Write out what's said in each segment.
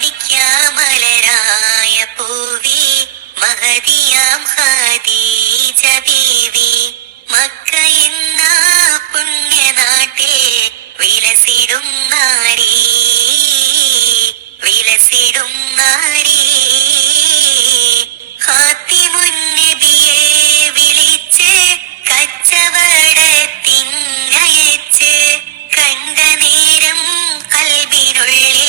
മാണിക്യമലരായ പൂവി മഹദിയാം ഖദീജ ബീവി Mecca എന്ന പുണ്യനാട്ടിൽ വിലസിടും നാരി വിലസിടും നാരി ഖാത്തിമുൻ നബിയെ വിളിച്ച് കച്ചവടത്തിനയച്ച് കണ്ട നേരം കൽബിനുള്ളിൽ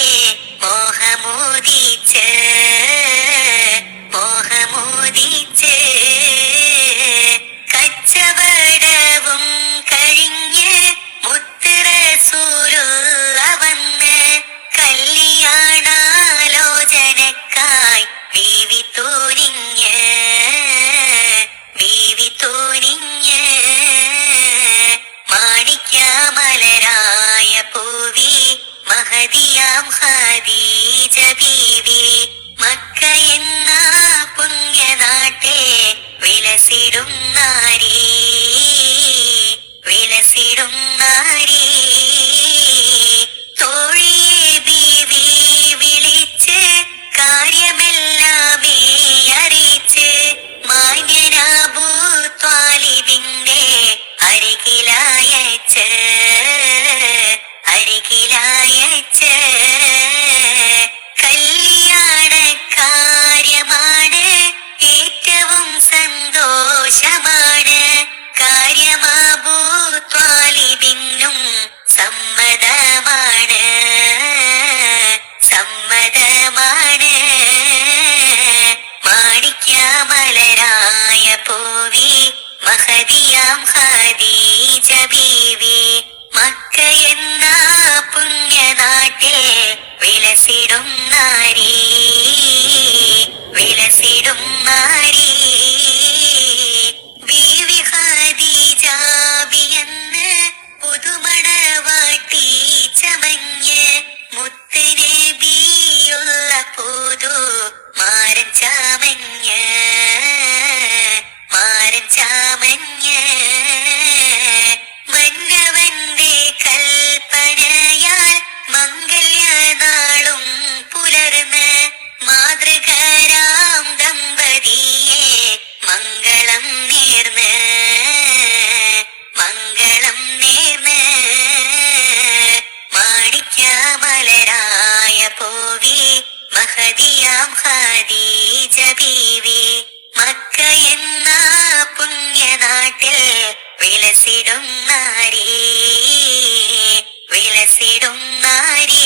മോഹമോദിച്ച് മോഹമോദിച്ച് കച്ചവടവും കഴിഞ്ഞ് മുത്ത് റസൂലുള്ള വന്ന് കല്യാണാലോചനക്കായി ബീവി തൂനിഞ്ഞ് ബീവി തൂനിഞ്ഞ് മാണിക്യമലരായ പൂവി മഹദിയാം ഖദീജ ബീവി മക്ക എന്ന പുണ്യനാട്ടിൽ വിലസിടും നാരി വിലസിടും നാരി തോഴിയെ ബീവി വിളിച്ച് കാര്യമെല്ലാമേ അറിയിച്ച് മാന്യനാബൂ ത്വാലിബിന്റെ അരികിലായച്ച് അരികിലായച്ച് കല്യാണ കാര്യമാണ് ഏറ്റവും സന്തോഷമാണ് കാര്യമാബൂ ത്വാലിബിനും സമ്മതമാണ് സമ്മതമാണ് മാണിക്യമലരായ പൂവി മഹദിയാം ഖദീജ ബീവി മക്ക എന്ന പുണ്യനാട്ടിൽ വിലസിടും നാരി വിലസിടും നാരി ബീവി ഖദീജ ബിയെന്ന് പുതുമണവാട്ടി ചമഞ്ഞ് മുത്ത് നബിയുള്ള പുതു മാരൻ ചാമഞ്ഞ് മാരൻ ചാമഞ്ഞ് മന്നവന്റെ കൽപ്പനയാൽ മംഗല്യനാളും പുലർന്ന് മാതൃകരാം ദമ്പതിയെ മംഗളം നേർന്ന് മംഗളം നേർന്ന് മാണിക്യമലരായ പൂവി മഹദിയാം ഖദീജ ബീവി മക്ക എന്ന പുണ്യനാട്ടിൽ വിലസിടും നാരി വിലസിടും നാരി